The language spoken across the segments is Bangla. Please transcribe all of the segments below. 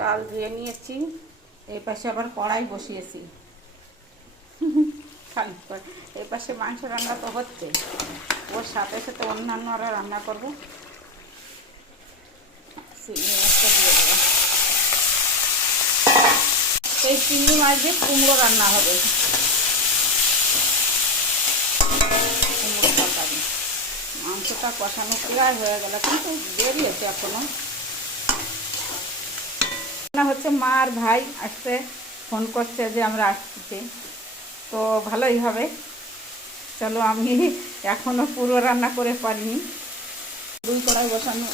চাল ধুয়ে নিয়েছি, এই পাশে আবার কড়াই বসিয়েছি। এই পাশে মাংস রান্না তো হচ্ছে, ওর সাথে সাথে অন্যান্য আরও রান্না করবো। চিংড়ি মাছটা দিয়ে দেবো। এই চিংড়ি মাছ দিয়ে কুমড়ো রান্না হবে, কুমড়ো তরকারি। মাংসটা কষানো প্রায় হয়ে গেল, কিন্তু দেরি আছে এখনো। রান্না হচ্ছে, মা আর ভাই আসতে ফোন করছে যে আমরা আসছি, তো ভালোই হবে। চলো, আমি এখনো পুরো রান্না করে পারিনি। 2 কড়াই বসানো,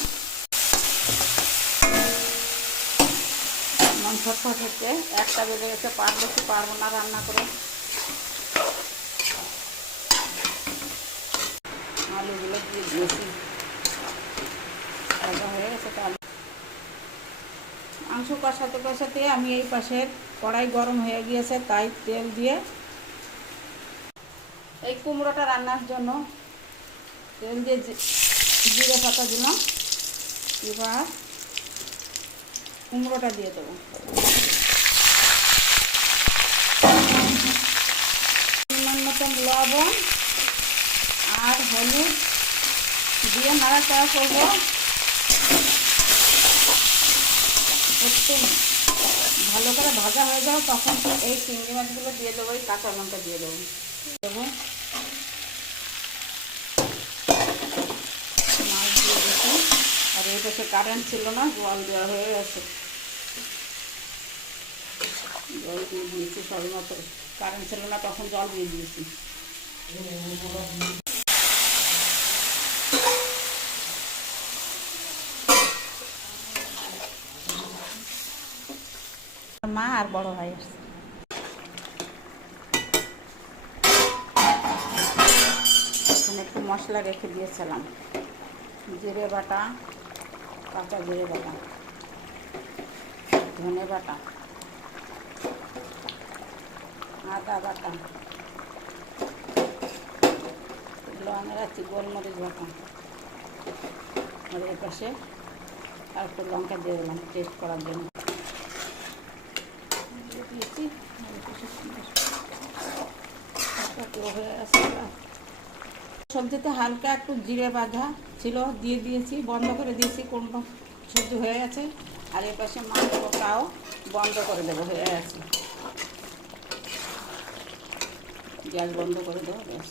মাংসটা হচ্ছে 1টা বেজে গেছে, পারবো না রান্না করে। আলুগুলো দিয়ে দিয়েছি, ভাজা হয়ে গেছে। তো মাংস কষাতে কষাতে আমি এই পাশের কড়াই গরম হয়ে গিয়েছে, তাই তেল দিয়ে এই কুমড়োটা রান্নার জন্য তেল দিয়ে জিরে পাতা দিলাম। এবার কুমড়োটা দিয়ে দেবো। পরিমাণ মতন লবণ আর হলুদ দিয়ে নাড়াচাড়া করবো। একটু ভালো করে ভাজা হয়ে যাও, তখন এই চিংড়ি মাছগুলো দিয়ে দেবো, এই কাঁচা লঙ্কা দিয়ে দেবো। মাছ দিয়ে দিচ্ছি। আর এই পাশে কারেন্ট ছিল না, জল দেওয়া হয়ে গেছে, জল দিয়ে দিয়েছি সবই মতো। কারেন্ট ছিল না তখন জল দিয়ে দিয়েছি। মা আর বড় ভাই আসছে। এখানে একটু মশলা রেখে দিয়েছিলাম, জিরে বাটা, কাঁচা জিরে বাটা, ধনে বাটা, আদা বাটা, লং রাখছি, গোলমরিচ বাটা। আর এর পাশে আর একটু লঙ্কা দিয়ে দিলাম টেস্ট করার জন্য। দিয়েছি সবজিতে হালকা একটু জিরে ভাজা ছিল, দিয়ে দিয়েছি, বন্ধ করে দিয়েছি। কোন সবজি হয়ে গেছে। আর এর পাশে মাংসটাও বন্ধ করে দেবো, হয়ে গেছে। গ্যাস বন্ধ করে দেবো, গ্যাস